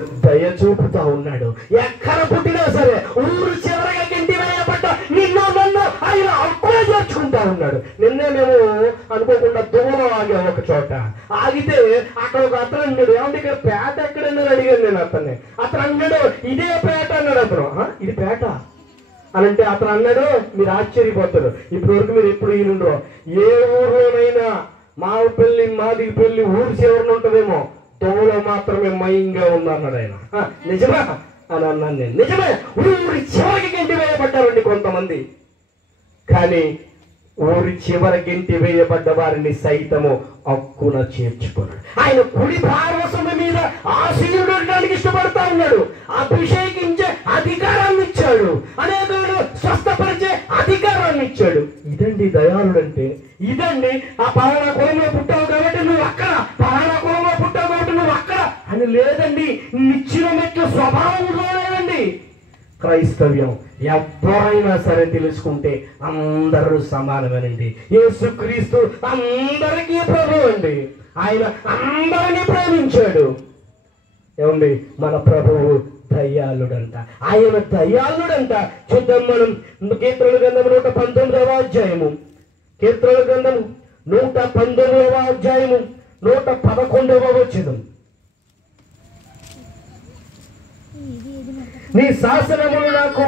దయ చూపుతా ఉన్నాడు. ఎక్కడ పుట్టినా సరే ఊరు చివరగా గెంటి వేయబడ్డ నిన్ను నన్ను ఆయన అప్పుడే చేర్చుకుంటా ఉన్నాడు. నిన్నే మేము అనుకోకుండా దూరం ఆగాం ఒక చోట. ఆగితే అక్కడ ఒక అతను అన్నాడు, ఏమంటే ఇక్కడ పేట ఎక్కడన్నా అడిగాను నేను అతన్ని. అతను అన్నాడు, ఇదే పేట అన్నాడు. అతను ఇది పేట అని అంటే అతను అన్నాడు, మీరు ఆశ్చర్యపోతారు, ఇప్పటి వరకు మీరు ఎప్పుడు ఈయనుండో ఏ ఊర్లోనైనా మాది పెళ్లి ఊరు చివరిన ఉంటుందేమో, తోలో మాత్రమే మయంగా ఉందన్నాడు ఆయన. నిజమా అని అన్నాను నేను. నిజమే, ఊరి చివరికి గెంటి వేయబడ్డారండి కొంతమంది. కానీ ఊరి చివరి గెంటి వేయబడ్డ వారిని సైతము హక్కున చేర్చుకున్నాడు. ఆయన కుడి పార్వశము మీద ఆసీనుడు ఉండడానికి ఇష్టపడతా ఉన్నాడు. అభిషేకించే అధికారాన్ని ఇచ్చాడు, అనేకులను స్వస్థపరిచే అధికారాన్ని ఇచ్చాడు. ఇదండి దయాళుడు అంటే. ఇదండి ఆ పలానా కులంలో పుట్టావు కాబట్టి నువ్వు అక్కడ, పలానా కులంలో పుట్టావు కాబట్టి నువ్వు అక్కడ అని లేదండి. నిచ్చిన మెట్ల స్వభావంలో లేదండి క్రైస్తవ్యం. ఎవరైనా సరే తెలుసుకుంటే అందరూ సమానమేనండి. యేసుక్రీస్తు అందరికీ ప్రభువు అండి. ఆయన అందరినీ ప్రేమించాడు. ఏమండి, మన ప్రభువు దయాళుడంట. ఆయన దయాళుడంట. చూద్దాం మనం కీర్తనల గ్రంథం 119వ అధ్యాయము, కీర్తనల గ్రంథం 119వ అధ్యాయము 111వ వచనం. నీ శాసనములు నాకు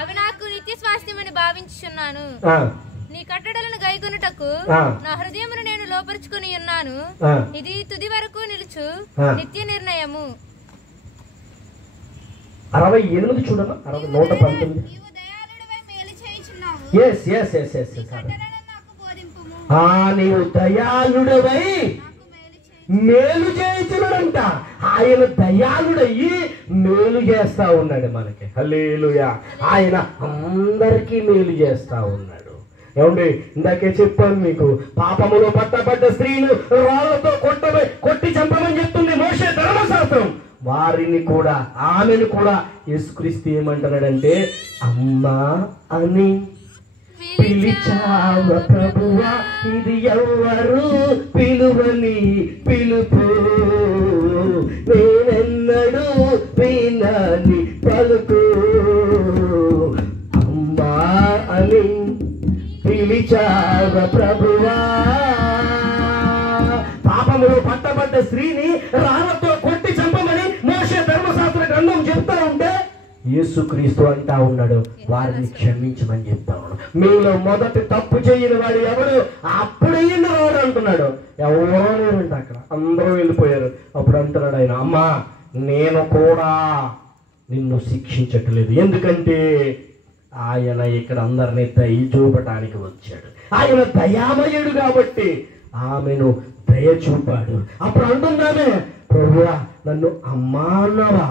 అవి నాకు నిత్య స్వాస్థ్యమని భావించుచున్నాను. నీ కట్టడలను గైకొనుటకు నా హృదయమును నేను లోపరుచుకుని ఉన్నాను. ఇది తుది వరకు నిలుచు నిత్య నిర్ణయము. 68 చూడమ్మా, 119. నీవు దయాళుడవై మేలు చేయించున్నాడంట. ఆయన దయాళుడయ్యి మేలు చేస్తా ఉన్నాడు మనకి. హల్లెలూయా. ఆయన అందరికీ మేలు చేస్తా ఉన్నాడు. ఏమండి, ఇందాకే చెప్పాను మీకు, పాపములో పట్టబడ్డ స్త్రీలు రాళ్లతో కొట్టి చంపమని చెప్తుంది మోషే ధర్మశాస్త్రం. వారిని కూడా, ఆమెను కూడా యేసుక్రీస్తు ఏమంటున్నాడంటే, అమ్మా అని పిలిచావ ప్రభువా, ఇది ఎవరు పిలువని పిలుపు, నేనెన్నడూ వినని పలుకు, అమ్మా అని పిలిచావ ప్రభువా. పాపములో పట్టబడ్డ స్త్రీని రాళ్లతో కొట్టి చంపమని మోషే ధర్మశాస్త్ర గ్రంథం చెప్తా ఉంటే యేసుక్రీస్తు అంటా ఉన్నాడు, వారిని క్షమించమని చెప్తా ఉన్నాడు. మీలో మొదటి తప్పు చేయని వాడు ఎవడు, అప్పుడు వాడు అంటున్నాడు. ఎవరో లేరంట అక్కడ, అందరూ వెళ్ళిపోయారు. అప్పుడు అంటున్నాడు ఆయన, అమ్మా నేను కూడా నిన్ను శిక్షించట్లేదు, ఎందుకంటే ఆయన ఇక్కడ అందరినీ దయ చూపటానికి వచ్చాడు. ఆయన దయామయుడు కాబట్టి ఆమెను దయ చూపాడు. అప్పుడు అంటున్నామే, ప్రభువా నన్ను అమ్మా అన్నావా.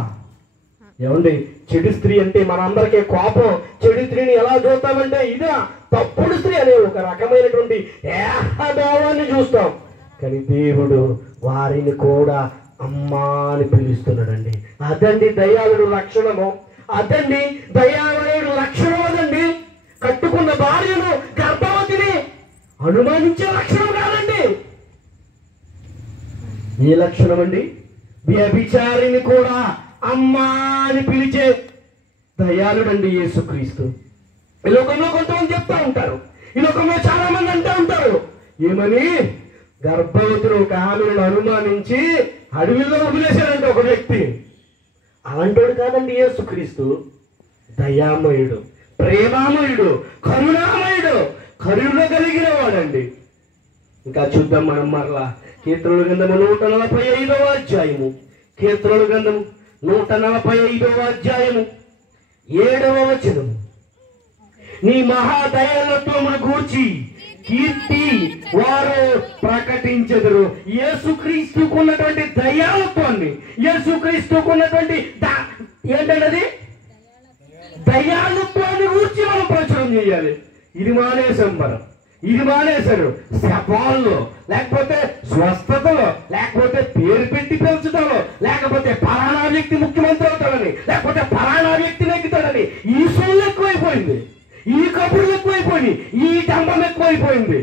ఏమండి, చెడు స్త్రీ అంటే మనందరికీ కోపం. చెడు స్త్రీని ఎలా చూస్తామంటే ఇదా తప్పుడు స్త్రీ అనే ఒక రకమైనటువంటి ఏహభావాన్ని చూస్తాం. కానీ దేవుడు వారిని కూడా అమ్మా అని పిలుస్తున్నాడండి. అదండి దయాళుడు లక్షణము. అదండి దయాళుడు లక్షణం. అదండి కట్టుకున్న భార్యను, గర్భవతిని అనుమానించే లక్షణం కాదండి. ఏ లక్షణం అండి? వ్యభిచారిని కూడా అమ్మా అని పిలిచే దయాళుడండి యేసుక్రీస్తు. ఈ లోకంలో కొంతమంది చెప్తా ఉంటారు, ఈ లోకంలో చాలా మంది అంటూ ఉంటారు, ఏమని గర్భవతిని ఒక ఆమెను అనుమానించి అడవిలో వదిలేశాడంటే ఒక వ్యక్తి. అలాంటోడు కాదండి యేసుక్రీస్తు. దయామయుడు, ప్రేమామయుడు, కరుణామయుడు, కరుణ కలిగిన వాడండి. ఇంకా చూద్దాం మనం మరలా కీర్తనల గ్రంథము 145వ అధ్యాయము, కీర్తనల గ్రంథము 145వ అధ్యాయము 7వ వచనము. నీ మహాదయాలత్వమును గూర్చి కీర్తి వారు ప్రకటించెదరు. యేసుక్రీస్తుకున్నటువంటి దయాలత్వాన్ని, యేసుక్రీస్తుకున్నటువంటి ఏంటన్నది దయాలత్వాన్ని గూర్చి మనం ప్రచురం చేయాలి. ఇది మానేసాం మనం, ఇది మానేశారు. శవాల్లో, లేకపోతే స్వస్థతలో, లేకపోతే పేరు పెట్టి పెంచుతాలో, లేకపోతే పలానా వ్యక్తి ముఖ్యమంత్రి అవుతాడని, లేకపోతే పలానా వ్యక్తి నెగ్గుతాడని ఈ సొల్లు ఎక్కువైపోయింది, ఈ కబుర్లు ఎక్కువైపోయింది, ఈ డంబం ఎక్కువైపోయింది.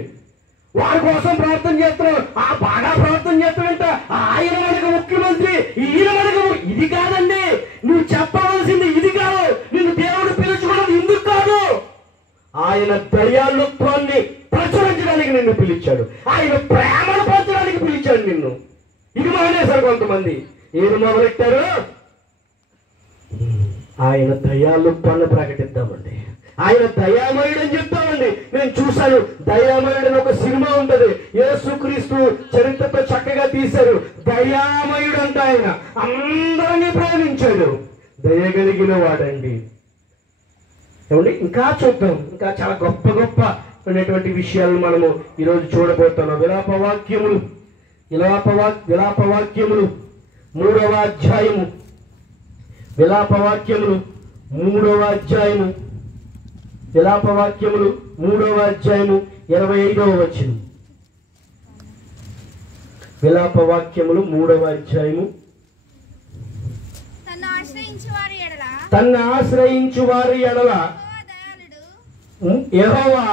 వారి కోసం ప్రార్థన చేస్తున్నాం. బాగా ప్రార్థన చేస్తాడంట. ఆయన మనకు ముఖ్యమంత్రి, ఈయన మనకు. ఇది కాదండి, నువ్వు చెప్పవలసింది ఇది కాదు. నిన్ను దేవుడు పిలుచుకున్నది ఇందుకు కాదు. ఆయన దయాళుత్వాన్ని ప్రచురించడానికి నిన్ను పిలిచాడు. ఆయన ప్రేమను పంచడానికి పిలిచాడు నిన్ను. ఇది మానేశారు కొంతమంది. ఏది మొదలెట్టారు? ఆయన దయాళుత్వాన్ని ప్రకటిద్దామండి. ఆయన దయామయుడు అని చెప్తామండి. నేను చూశాను, దయామయుడు అని ఒక సినిమా ఉంటది. యేసుక్రీస్తు చరిత్రతో చక్కగా తీశారు. దయామయుడు అంట. ఆయన అందరినీ ప్రేమించాడు. దయగలిగిన వాడండి. ఏమండి, ఇంకా చూద్దాం. ఇంకా చాలా గొప్ప గొప్ప అనేటువంటి విషయాలు మనము ఈరోజు చూడబోతున్నాం. విలాపవాక్యములు 3వ అధ్యాయము. విలాపవాక్యములు 3వ అధ్యాయము. విలాపవాక్యములు 3వ అధ్యాయము 25వ వచనం. విలాపవాక్యములు 3వ అధ్యాయము. తన్ను ఆశ్రయించు వారి ఎడల యెహోవా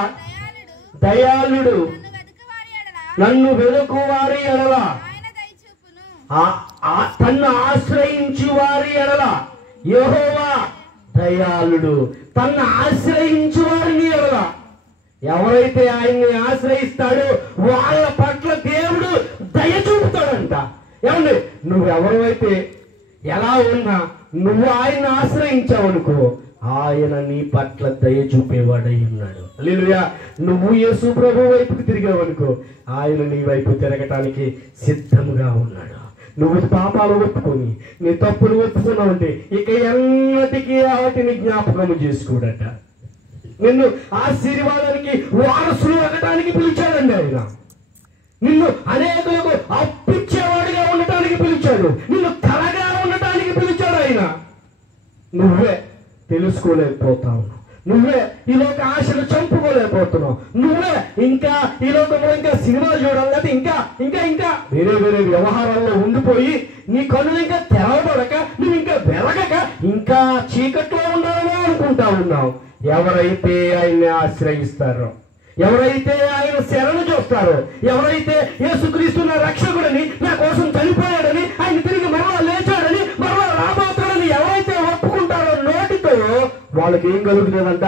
దయాళుడు, నన్ను వెదుకు వారి ఎడల. తన్ను ఆశ్రయించు వారి ఎడల యెహోవా దయాళుడు, తన్ను ఆశ్రయించు వారిని ఎడల. ఎవరైతే ఆయన్ని ఆశ్రయిస్తాడో వాళ్ళ పట్ల దేవుడు దయ చూపుతాడంట. ఏమండి, నువ్వెవరైతే ఎలా ఉన్నా నువ్వు ఆయన్ని ఆశ్రయించావనుకో, ఆయన నీ పట్ల దయ చూపేవాడై ఉన్నాడు. హల్లెలూయా. నువ్వు యేసు ప్రభు వైపుకి తిరిగావనుకో, ఆయన నీ వైపు తిరగటానికి సిద్ధంగా ఉన్నాడు. నువ్వు పాపాలు ఒప్పుకొని నీ తప్పులు ఒప్పుకున్నావంటే ఇక ఎన్నటికీ వాటిని జ్ఞాపకము చేసుకోడట. నిన్ను ఆశీర్వాదానికి వారసులు అవ్వటానికి పిలిచాడండి ఆయన. నిన్ను అనేకులకు అప్పిచ్చేవాడిగా ఉండటానికి పిలిచాడు. నిన్ను కలగా ఉండటానికి పిలిచాడు ఆయన. నువ్వే తెలుసుకోలేకపోతావు. నువ్వే ఈ లోక ఆశలు చంపుకోలేకపోతున్నావు. నువ్వే ఇంకా ఈ లోకంలో ఇంకా సినిమాలు చూడాలి, లేదా ఇంకా ఇంకా ఇంకా వేరే వేరే వ్యవహారాల్లో ఉండిపోయి నీ కన్నులు ఇంకా తెరవబడక, నువ్వు ఇంకా వెలగక ఇంకా చీకట్లో ఉండాలని అనుకుంటా ఉన్నావు. ఎవరైతే ఆయన్ని ఆశ్రయిస్తారో, ఎవరైతే ఆయన శరణు చూస్తారో, ఎవరైతే యేసుక్రీస్తు నా రక్షకుడని, నా కోసం చనిపోయాడని, ఆయన తిరిగి మరలా లేచాడని, మరలా రాబోతాడని ఎవరైతే ఒప్పుకుంటారో నోటితో, వాళ్ళకి ఏం కలుగుతుందంట?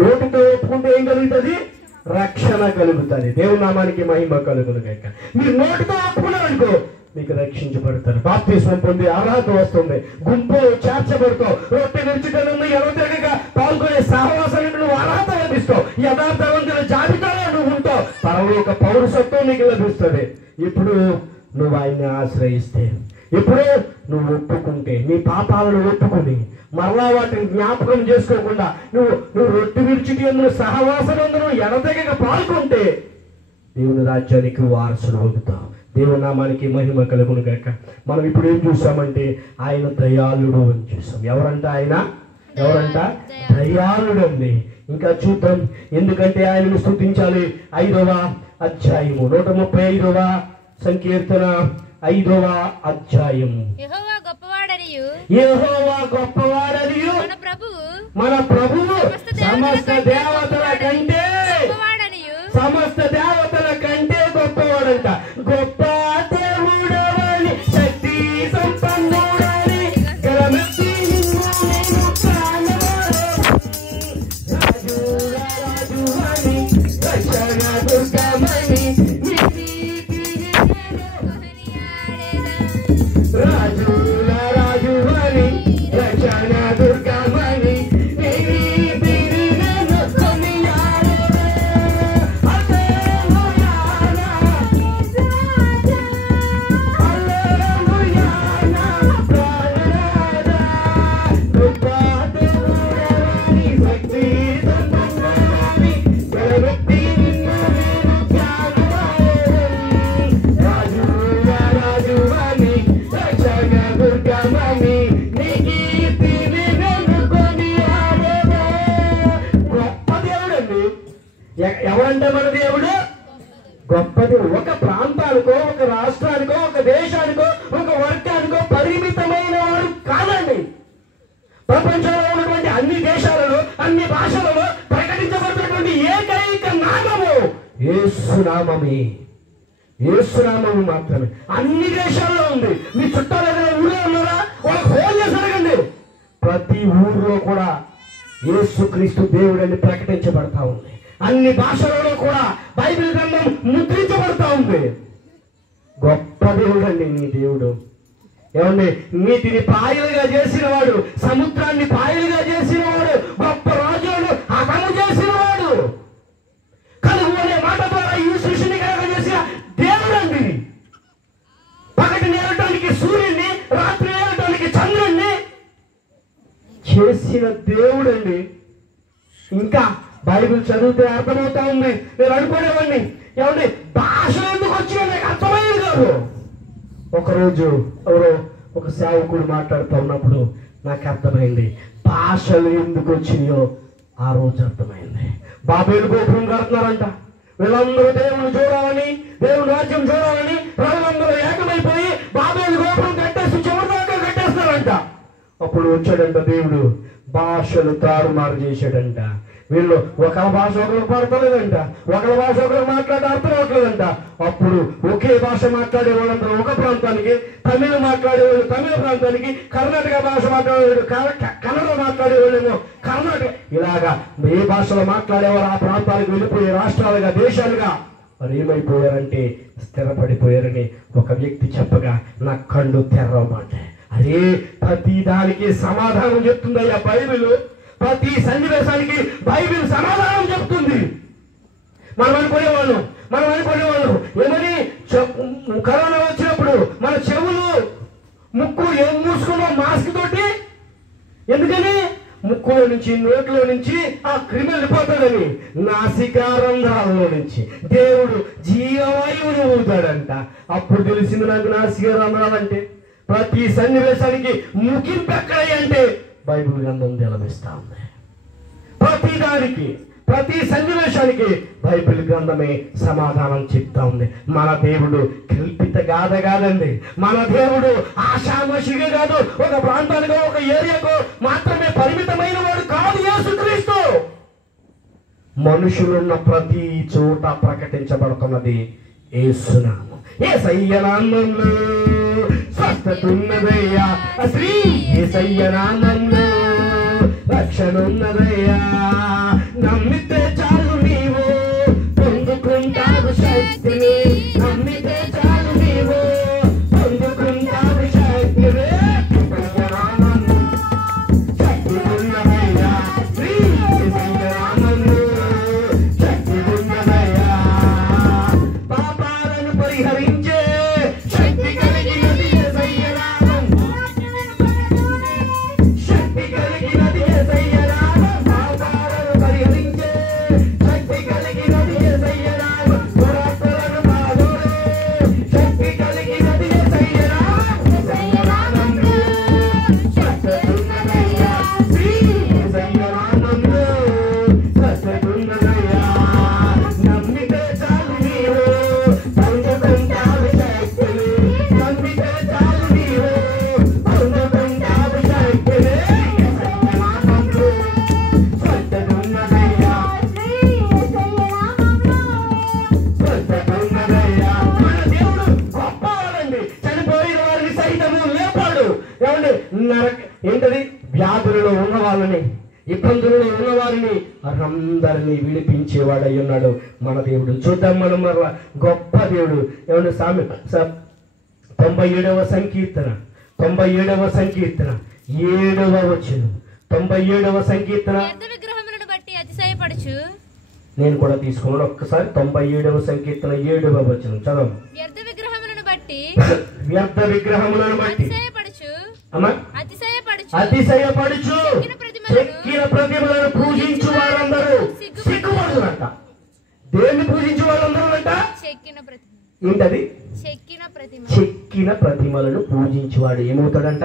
నోటితో ఒప్పుకుంటే ఏం కలుగుతుంది? రక్షణ కలుగుతుంది. దేవుని నామానికి మహిమ కలుగును గాక. మీరు నోటితో ఒప్పుకున్నారనుకో మీకు రక్షించబడతారు. బాప్తిస్మం పొంది అర్హత వస్తుంది. గుంపు చేర్చబడతావు. రొట్టె విరుచుటను ఎడతెగక పాల్గొనే సహవాసానికి నువ్వు అర్హత లభిస్తావు. యథార్థవంతుల జాబితాలో నువ్వు ఉంటావు. పరలోక పౌరసత్వం నీకు లభిస్తుంది. ఇప్పుడు నువ్వు ఆయన్ని ఆశ్రయిస్తే, ఇప్పుడు నువ్వు ఒప్పుకుంటే, నీ పాపాలను ఒప్పుకుని మరలా వాటిని జ్ఞాపకం చేసుకోకుండా నువ్వు రొట్టె విరుచుటి అందులో సహవాసనందును ఎడతెగక పాల్గొంటే దేవుని రాజ్యానికి వారసులు అవుతావు. దేవుని నామానికి మహిమ కలుగును గాక. మనం ఇప్పుడు ఏం చూసామంటే ఆయన దయాళుడు అని చూసాం. ఎవరంట ఆయన? ఎవరంట? దయాళుడు అండి. ఇంకా చూద్దాం, ఎందుకంటే ఆయనను స్తుతించాలి. 5వ అధ్యాయము 135వ సంకీర్తన 5వ అధ్యాయము. యెహోవా గొప్పవాడనియు మన ప్రభువు సమస్త దేవతల కంటే గొప్పవాడంట. గొప్ప దేవుడవని, శక్తి సంపన్నుడని, గలమెత్తి నిన్ను నేను రాజువని, రక్షణ దుర్గమని, రాజువని, రక్షణ దుర్గమని, ఎవరంటే మన దేవుడు గొప్ప దేవుడు. ఒక ప్రాంతానికో, ఒక రాష్ట్రానికో, ఒక దేశానికో, ఒక వర్గానికో పరిమితమైన వాడు కాదండి. ప్రపంచంలో ఉన్నటువంటి అన్ని దేశాలలో, అన్ని భాషలలో ప్రకటించబడినటువంటి ఏకైక నామము యేసునామమే, యేసునామము మాత్రమే. అన్ని దేశాల్లో ఉంది. మీ చుట్టాలు ఏదైనా ఊళ్ళో ఉన్నారా, వాళ్ళకి ఫోన్ చేసి అడగండి. ప్రతి ఊరిలో కూడా యేసుక్రీస్తు దేవుడని ప్రకటించబడతా ఉంది. అన్ని భాషలలో కూడా బైబిల్ గ్రంథం ముద్రించబడతా ఉంది. గొప్ప దేవుడు అండి నీ దేవుడు. ఏమండి, నీటిని పాయలుగా చేసిన వాడు, సముద్రాన్ని పాయలుగా చేసిన వాడు, గొప్ప రాజులను హతము చేసిన వాడు, కలుగు అనే మాట ద్వారా ఈ సృష్టిని కలగజేసిన దేవుడు అండి. పగటి నేలటానికి సూర్యుడిని, రాత్రి నేలటానికి చంద్రుడిని చేసిన దేవుడు అండి. ఇంకా బైబిల్ చదివితే అర్థమవుతా ఉంది. నేను అనుకునేవాడిని, ఏమండి భాషలు ఎందుకు వచ్చినా నాకు అర్థమయ్యేది కాదు. ఒకరోజు ఎవరో ఒక సేవకుడు మాట్లాడుతూ ఉన్నప్పుడు నాకు అర్థమైంది, భాషలు ఎందుకు వచ్చినాయో ఆ రోజు అర్థమైంది. బాబేలు గోపురం కడుతున్నారంట. వీళ్ళందరూ దేవుని చూడాలని, దేవుని రాజ్యం చూడాలని ప్రజలందరూ ఏకమైపోయి బాబేలు గోపురం కట్టేసి చివరిదాకా కట్టేస్తారంట. అప్పుడు వచ్చాడంట దేవుడు, భాషలు తారుమారు చేశాడంట. వీళ్ళు ఒక భాష ఒకరికి పడతలేదంట, ఒకరి భాష ఒకరికి మాట్లాడే అర్థం అవట్లేదంట. అప్పుడు ఒకే భాష మాట్లాడే వాళ్ళందరూ ఒక ప్రాంతానికి, తమిళ మాట్లాడేవాళ్ళు తమిళ ప్రాంతానికి, కర్ణాటక భాష మాట్లాడేవాళ్ళు కన్నడ మాట్లాడేవాళ్ళేమో కర్ణాటక, ఇలాగా ఏ భాషలో మాట్లాడేవారు ఆ ప్రాంతాలకు వెళ్ళిపోయే రాష్ట్రాలుగా, దేశాలుగా మరి ఏమైపోయారంటే స్థిరపడిపోయారని ఒక వ్యక్తి చెప్పగా నా కళ్ళు తెరవమంటే, అరే ప్రతి దానికి సమాధానం చెప్తుందయ్యా బైబిల్. ప్రతి సన్నివేశానికి బైబిల్ సమాధానం చెప్తుంది. మనం అనుకునేవాళ్ళం ఏమని, కరోనా వచ్చినప్పుడు మన చెవులు ముక్కు ఏం మూసుకున్నాం మాస్క్ తోటి, ఎందుకని ముక్కులో నుంచి నోట్లో నుంచి ఆ క్రిమి వెళ్ళిపోతాడని. నాసికారంధ్రాలలో నుంచి దేవుడు జీవవాయువుని ఊతాడంట. అప్పుడు తెలిసింది నాకు నాసికారంధ్రాలంటే ప్రతి సన్నివేశానికి ముగింపు ఎక్కడై అంటే బైబిల్ గ్రంథం నిలబిస్తా ఉంది. ప్రతి దానికి, ప్రతి సన్నివేశానికి బైబిల్ గ్రంథమే సమాధానం చెప్తా ఉంది. మన దేవుడు కల్పిత గాథ కాదండి. మన దేవుడు ఆషామాషిగా కాదు, ఒక ప్రాంతానికో ఒక ఏరియాకో మాత్రమే పరిమితమైన వాడు కాదు. యేసుక్రీస్తు మనుషులున్న ప్రతి చోట ప్రకటించబడుతున్నది యేసునామం. యేసయ్య నామములో స్వస్థత ఉన్నదయ్యా, శ్రీ యేసయ్య నామములో రక్షణ ఉన్నదయ్యా. నమ్మితే చాలు నీవు పొందుకుంటావు శక్తిని, నమ్మితే చాలు నీవు పొందుకుంటావు శక్తిని. శక్తి ఉన్నదయ్యా, శ్రీ యేసయ్య నామములో శక్తి ఉన్నదయ్యా. పాపాలను పరిహరించే శక్తి కలిగినది యేసయ్య నామం, శక్తి కలిగినది యేసయ్య నామం. పాపాలను పరిహరించే శక్తి కలిగినది యేసయ్య నామం. దురాత్మలను బాధోడే శక్తి కలిగినది యేసయ్య నామం. యేసయ్య నామములో శక్తి ఉన్నదయ్యా, శ్రీ యేసయ్య నామములో శక్తి ఉన్నదయ్యా. నమ్మితే చాలు నీవు పొందుకుంటావు శక్తిని, నమ్మితే చాలు నీవు పొందుకుంటావు శక్తిని. యేసయ్య నామములో శక్తి ఉన్నదయ్యా, శక్తి ఉన్నదయ్యా. మన దేవుడు గొప్పవాడండి. చనిపోయిన వారిని సైతము లేపాడు. ఏమండి ఏంటది, వ్యాధులలో ఉన్న వాళ్ళని, ఇబ్బందులలో ఉన్న వారిని అందరినీ విడిపించేవాడై ఉన్నాడు మన దేవుడు. చూద్దాం మనం మరలా గొప్ప దేవుడు. ఏమన్నా 97వ సంకీర్తన 97వ సంకీర్తన 7వ వచనం. 97వ సంకీర్తన. వ్యర్థ విగ్రహములను బట్టి అతిశయపడుచు, నేను కూడా తీసుకోవాలి ఒక్కసారి. 97వ సంకీర్తన 7వ వచనం చదవం. వ్యర్థ విగ్రహములను బట్టి వ్యర్థ విగ్రహములను బట్టి అతిశయపడుచు, అమ్మా అతిశయపడుచు చెక్కిన ప్రతిమలను పూజించు వారందరూ సిగ్గుపడుతున్నట్ట. దేన్ని పూజించు వాళ్ళందరూ అంట? చెక్కిన ప్రతిమ. ఏంటది? చెక్కిన ప్రతిమలను పూజించేవాడు ఏమవుతాడంట?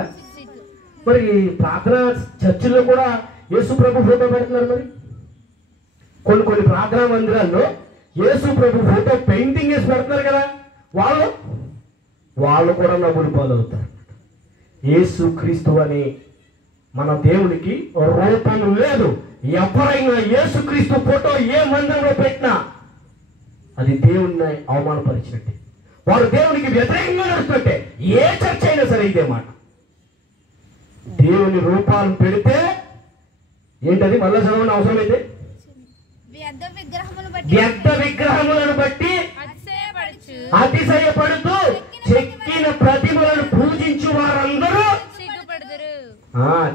మరి ప్రార్థన చర్చిల్లో కూడా యేసు ప్రభు ఫోటో పెడుతున్నారు. మరి కొన్ని ప్రార్థనా మందిరాల్లో యేసు ప్రభు ఫోటో పెయింటింగ్ వేసి పెడుతున్నారు కదా, వాళ్ళు కూడా నవ్వులు పాలవుతారు. యేసు క్రీస్తు అని మన దేవునికి రూపం లేదు. ఎవరైనా యేసుక్రీస్తు ఫోటో ఏ మందిరంలో పెట్టినా అది దేవుణ్ణి అవమానపరిచినట్టే, వారు దేవునికి వ్యతిరేకంగా నడుస్తుంటే. ఏ చర్చ అయినా సరే ఇదే మాట. దేవుని రూపాలను పెడితే ఏంటది? మళ్ళా చదవని అవసరమైతే వ్యర్థ విగ్రహములను బట్టి అతిశయపడుతూ చెక్కిన ప్రతిమలను పూజించు వారందరూ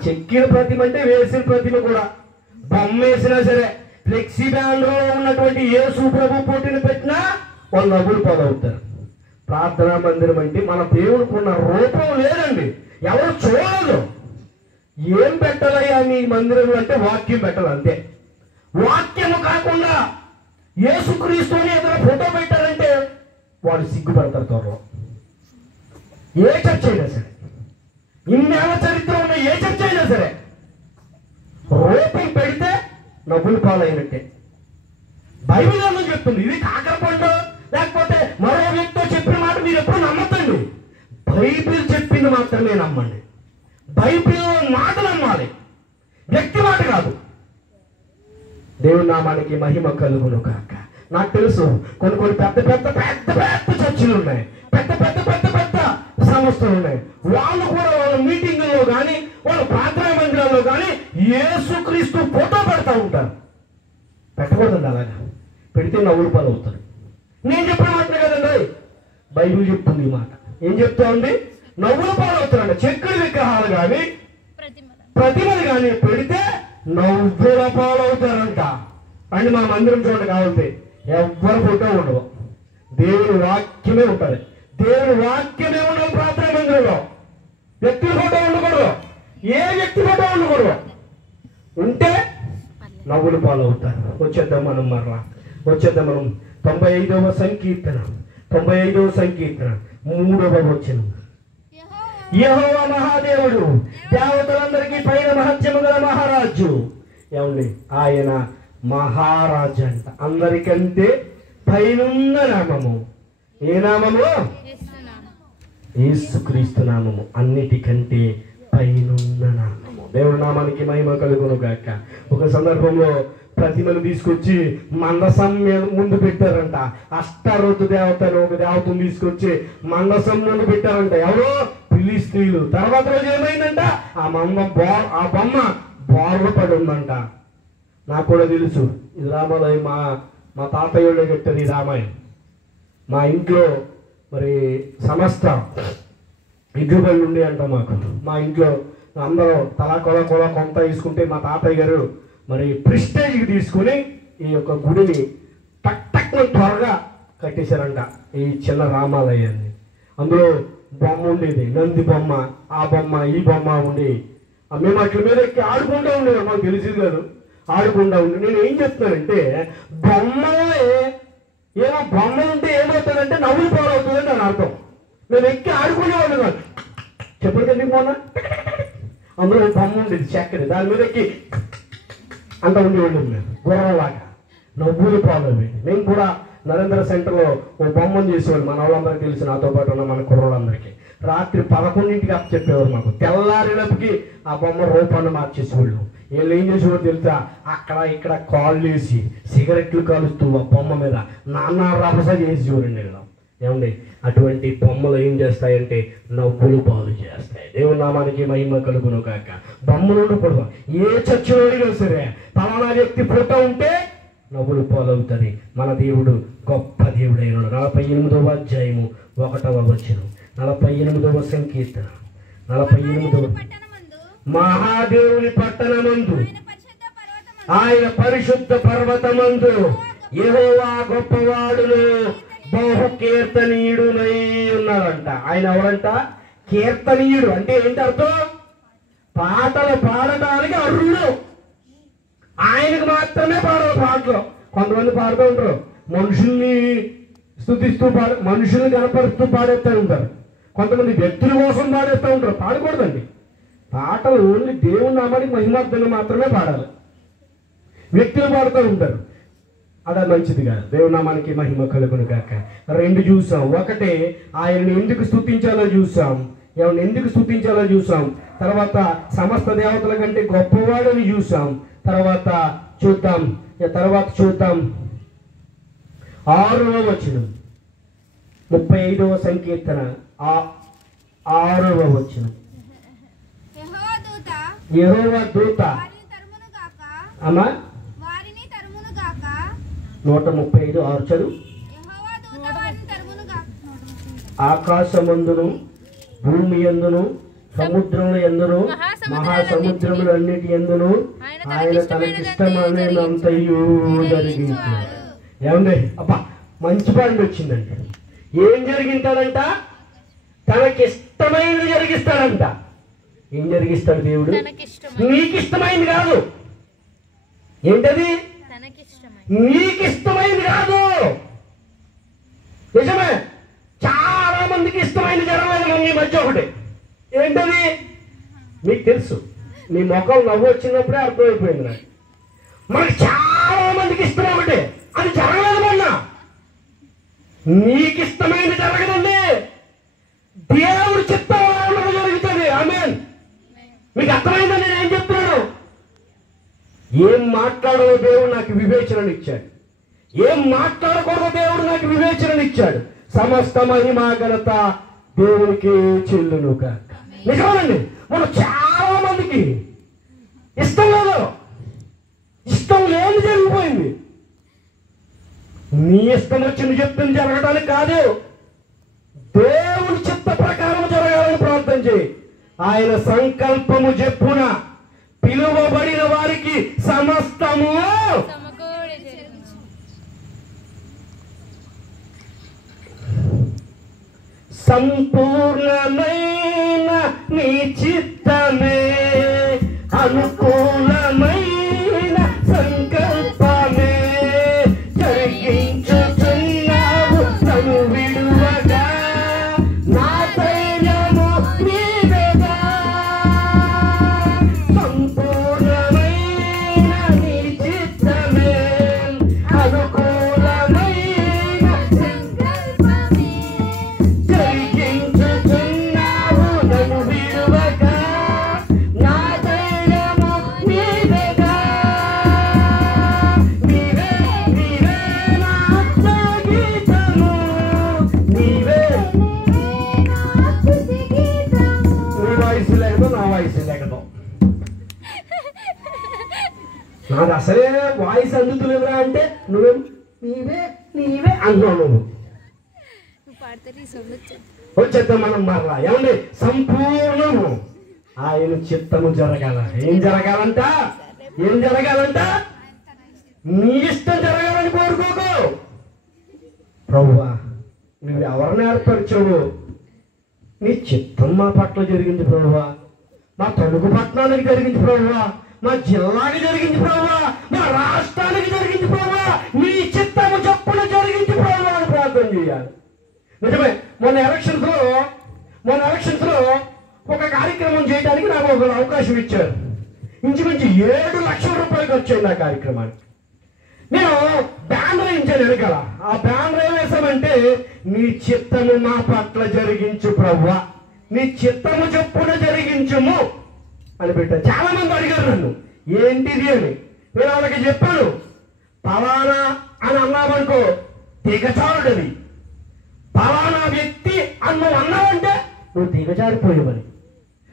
చెక్కిన ప్రతిమ అంటే వేసిన ప్రతిమ కూడా. బొమ్మ వేసినా సరే, ఫ్లెక్సీ బ్యాండ్ లో ఉన్నటువంటి యేసు ప్రభు పోటీని పెట్టినా వాళ్ళు నవ్వులు పాలవుతారు. ప్రార్థనా మందిరం అంటే మన దేవునికి ఉన్న రూపం లేదండి, ఎవరు చూడదు. ఏం పెట్టాలయ్యా మీ మందిరం అంటే వాక్యం పెట్టాలి అంతే. వాక్యము కాకుండా యేసుక్రీస్తుని ఏదైనా ఫోటో పెట్టారంటే వాడు సిగ్గుపడతారు త్వరలో. ఏ చర్చ అయినా సరే, ఇన్నేళ్ల చరిత్ర ఉన్న ఏ చర్చ అయినా సరే, రూపం పెడితే నవ్వులు పాలైనట్టే. బైబిల్ ఏమని చెప్తుంది? ఇది కాకర పండు లేకపోతే మరో వ్యక్తితో చెప్పిన మాట మీరు ఎప్పుడు నమ్మద్దండి. బైబిల్ చెప్పింది మాత్రమే నమ్మండి. బైబిల్ మాట నమ్మాలి, వ్యక్తి మాట కాదు. దేవుని నామానికి మహిమ కలుగును కాక. నాకు తెలుసు కొన్ని పెద్ద పెద్ద పెద్ద పెద్ద చర్చిలు ఉన్నాయి, పెద్ద పెద్ద పెద్ద పెద్ద సంస్థలు ఉన్నాయి. వాళ్ళు కూడా వాళ్ళ మీటింగుల్లో కానీ వాళ్ళ ప్రార్థనా మందిరాల్లో కానీ యేసుక్రీస్తు ఫోటో పెడతా ఉంటారు. పెట్టకూడదండి, అలాగా పెడితే నవ్వులు పాలవుతారు. నేను చెప్పిన మాట కదండి, బైబిల్ చెప్తుంది ఈ మాట. ఏం చెప్తా ఉంది? నవ్వుల పాలవుతారంట. చెక్కుడు విగ్రహాలు కానీ ప్రతిమలు కానీ పెడితే నవ్వుల పాలవుతారంట. అండ్ మా మందిరం చూడండి, కావాలి ఎవ్వరు ఫోటో ఉండవు, దేవుని వాక్యమే ఉంటుంది. దేవుని వాక్యమే ఉండవు ప్రార్థన మందిరంలో. వ్యక్తుల ఫోటో ఉండకూడదు, ఏ వ్యక్తి ఫోటో ఉండకూడదు. ఉంటే నవ్వుల పాలవుతారు. వచ్చేద్దాం మనం మరలా, వచ్చేద్దాం మనం 95వ సంకీర్తన 3వ వచనం. యెహోవా మహాదేవుడు, దేవతలందరికీ పైన మహత్యము గల మహారాజు. ఏమండి, ఆయన మహారాజు అంట. అందరికంటే పైనున్న నామము ఏ నామము? యేసుక్రీస్తు నామము. అన్నిటికంటే పైనున్న నామము. దేవుడి నామానికి మహిమ కలుగును గాక. ఒక సందర్భంలో ప్రతిమను తీసుకొచ్చి మందసం ముందు పెట్టారంట. అష్టారోతు దేవతను ఒక దేవతను తీసుకొచ్చి మందసం ముందు పెట్టారంట. ఎవరో ఫిలిష్తీయులు. తర్వాత రోజు ఏమైందంట? ఆ బొమ్మ బోర్లు పడి ఉందంట. నాకు కూడా తెలుసు ఇది రామాలయం. మా తాతయ్యోళ్ళే కట్టారు ఈ రామాయణం. మా ఇంట్లో మరి సమస్త ఎగ్గుబళ్ళు ఉండే అంట మాకు. మా ఇంట్లో అందరూ తలా కొల కొంత తీసుకుంటే మా తాతయ్య గారు మరి ప్రెస్టేజ్కి తీసుకుని ఈ యొక్క గుడిని టక్ త్వరగా కట్టేశారంట, ఈ చిన్న రామాలయాన్ని. అందులో బొమ్మ ఉండేది, నంది బొమ్మ, ఆ బొమ్మ ఈ బొమ్మ ఉండి మేము అట్ల మీద ఎక్కి ఆడుకుంటూ ఉండేది. మాకు తెలిసింది కాదు, ఆడుకుంటూ ఉండి. నేను ఏం చెప్తానంటే, బొమ్మ ఉంటే ఏమవుతుందంటే నవ్వులు పాలవుతుందని దాని అర్థం. మేము ఎక్కి ఆడుకునేవాళ్ళు కాదు. చెప్పండి ఎందుకు మొన్న అందులో బొమ్మ ఉండేది చక్కని, దాని మీద ఎక్కి అంత ఉండేవాళ్ళు మేము గుర్రలాగా. నవ్వులు పాలవి. నేను కూడా నరేంద్ర సెంటర్లో ఓ బొమ్మను చేసేవాళ్ళు. మన వాళ్ళందరికీ తెలుసు, నాతో పాటు ఉన్న మన కుర్రోళ్ళందరికీ. రాత్రి 11ంటికి అప్పు చెప్పేవారు మాకు. తెల్లారినప్పటికి ఆ బొమ్మ రూపాన్ని మార్చేసేవాళ్ళు. వీళ్ళు ఏం చేసేవారు తెలుసా? అక్కడ ఇక్కడ కాళ్ళు వేసి సిగరెట్లు కాలుస్తూ ఆ బొమ్మ మీద నానా రభస చేసేవారండి. ఏమండి, అటువంటి బొమ్మలు ఏం చేస్తాయంటే నవ్వులు పాలు చేస్తాయి. దేవుని నామానికి మహిమ కలుగును కాక. బొమ్మలు ఉండకూడదు. ఏ చర్చలో అయినా సరే పలానా వ్యక్తి ఫోటో ఉంటే నవ్వులు పాలవుతుంది. మన దేవుడు గొప్ప దేవుడైన 48వ అధ్యాయము 1వ వచనం, 48వ సంకీర్తన 48వ. మహాదేవుని పట్టణమందు, ఆయన పరిశుద్ధ పర్వతమందు యెహోవా గొప్పవాడును బహు కీర్తనీయుడునై ఉన్నాడంట. ఆయన ఎవరంట? కీర్తనీయుడు. అంటే ఏంటి అర్థం? పాటలు పాడటానికి అర్హుడు. ఆయనకు మాత్రమే పాడాలి పాటలు. కొంతమంది పాడుతూ ఉంటారు, మనుషుల్ని స్తుతిస్తూ మనుషుల్ని కనపరుస్తూ పాడేస్తూ ఉంటారు. కొంతమంది వ్యక్తుల కోసం పాడేస్తూ ఉంటారు. పాడకూడదండి. పాటలు ఓన్లీ దేవుని నామానికి మహిమార్థంగా మాత్రమే పాడాలి. వ్యక్తులు పాడుతూ ఉంటారు, అదే మంచిది కాదు. దేవుని నామానికి మహిమ కలుగును కాక. 2 చూసాం. ఒకటే ఆయన్ని ఎందుకు స్తుతించాలో చూసాం, ఎవరిని ఎందుకు స్తుతించాలో చూసాం. తర్వాత సమస్త దేవతల కంటే గొప్పవాడని చూసాం. తర్వాత చూద్దాం 6వ వచనం, 35వ సంకీర్తన 6వ వచనం. యెహోవా దూత అమ్మా 135:6 చదువు. ఆకాశమందును భూమి యందును సముద్రముల యందును మహాసముద్రములు అన్నిటి యందును ఆయన తనకిష్టమైనంతయు జరిగించాడు. ఏమండి అబ్బా మంచి పాయింట్ వచ్చిందండి. ఏం జరిగింటాడంట? తనకిష్టమైనది జరిగిస్తాడంట. ఏం జరిగిస్తాడు దేవుడు? నీకు ఇష్టమైంది కాదు. ఏంటది? నీకు ఇష్టమైంది కాదు. నిజమే, చాలా మందికి ఇష్టమైంది జరగలేదు మీ మధ్య. ఒకటి ఏంటది? మీకు తెలుసు, మీ ముఖం నవ్వు వచ్చినప్పుడే అర్థమైపోయింది నాకు. మనకు చాలా మందికి ఇష్టం ఒకటి, అది జరగలేదు. మొన్న నీకు ఇష్టమైనది జరగదండి, దేవుడు చిత్తం జరుగుతుంది. ఆమేన్. మీకు అర్థమైందని నేను ఏం చెప్తున్నాను? ఏం మాట్లాడో దేవుడు నాకు వివేచనను ఇచ్చాడు, ఏం మాట్లాడకూడదో దేవుడు నాకు వివేచనను ఇచ్చాడు. సమస్త మహిమా ఘనత దేవునికి చెల్లును కాక. నిజమేనండి, మనం చాలా మందికి ఇష్టం లేదు, ఇష్టం లేని జరిగిపోయింది. నీ ఇష్టం వచ్చింది చెప్పింది జరగడానికి కాదు, దేవుని చిత్త ప్రకారం జరగాలని ప్రార్థన చేయి. ఆయన సంకల్పము చెప్పున పిలువబడిన వారికి సమస్తము సంపూర్ణమైన నీ చిత్తమే, అనుకూలమైన సంకల్పమే జరిగించుచున్నావు నన్ను విడువగా. నా ధైర్యము నీవేగా, సంపూర్ణమైన నీ చిత్తమే, అనుకూలమైన సంకల్పమే జరిగించుచున్నావు నన్ను విడువగా. నా ధైర్యము నీవేగా, నీవే నీవే నా ఆత్మగీతము, నీవే. నీ వాయిస్ లేకదో నా వాయిస్ లేకదో, నాకు అసలే వాయిస్ అందుతులేదురా అంటే నువ్వేం నీవే నీవే అంటున్నావు. నువ్వు వచ్చేద్దాం మనం మరలా. ఏమండి? సంపూర్ణము ఆయన చిత్తము జరగాల. ఏం జరగాలంట? ఏం జరగాలంట? నీ ఇష్టం జరగాలని కోరుకోకు. ప్రభువా నువ్వు ఎవరిని ఏర్పరిచావు? నీ చిత్తం మా పట్ల జరిగింది ప్రభువా, మా తణుకు పట్టణానికి జరిగింది ప్రభువా, మా జిల్లాకి జరిగింది ప్రభువా, మా రాష్ట్రానికి జరిగింది ప్రభువా. నీ చిత్తము చొప్పున జరిగింది ప్రభువా అని ప్రార్థన చేయాలి. నిజమే, మొన్న ఎలక్షన్స్ లో ఒక కార్యక్రమం చేయడానికి నాకు ఒక అవకాశం ఇచ్చారు. ఇంచుమించు 7 లక్షల రూపాయలు ఖర్చు అయింది ఆ కార్యక్రమానికి. నేను బ్యానర్ వేయించాను వెనకాల. ఆ బ్యానర్ ఏం వేసామంటే, నీ చిత్తము మా పట్ల జరిగించు ప్రభువా, నీ చిత్తము చొప్పున జరిగించుము అని పెట్టాను. చాలా మంది అడిగారు నన్ను ఏంటిది అని. నేను వాళ్ళకి చెప్పాను, పలానా అని అన్నామనుకో దిగజారుడని, పలానా వ్యక్తి అని నువ్వు అన్నావంటే నువ్వు దిగజారిపోయావని,